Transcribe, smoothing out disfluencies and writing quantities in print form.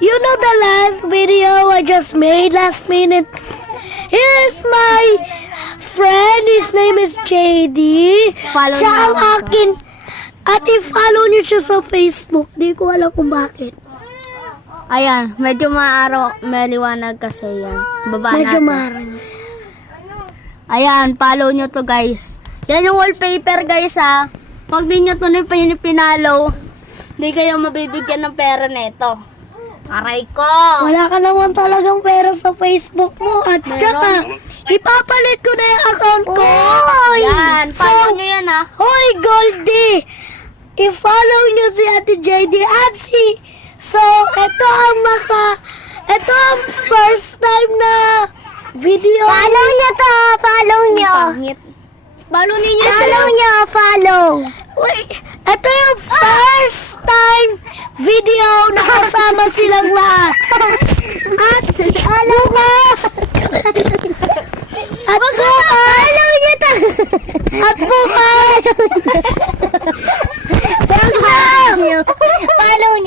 you know the last video I just made last minute? Here's my friend, his name is JD. Follow Siya niyo ang ako. akin. At i-follow niyo siya sa Facebook. Di ko alam kung bakit. Ayan, medyo maliwanag kasi yan. Baba Medyo natin. marang. Ayan, follow nyo to guys. Yan yung wallpaper guys ha. Pag di nyo to pinalo, di kayo mabibigyan ng pera neto. Aray ko! Wala ka naman talagang pera sa Facebook mo. At saka, ipapalit ko na yung account ko. Yan, follow nyo yan ha. Hoy, Goldie! I-follow nyo si Ate JD at si... So, ito ang first time na video. Follow nyo to! Follow nyo! Pangit. Follow ninyo follow! Wait, ito yung first time video na kasama silang lahat. At bukas! At bukas! Follow nyo to! At bukas! Follow nyo! Follow nyo!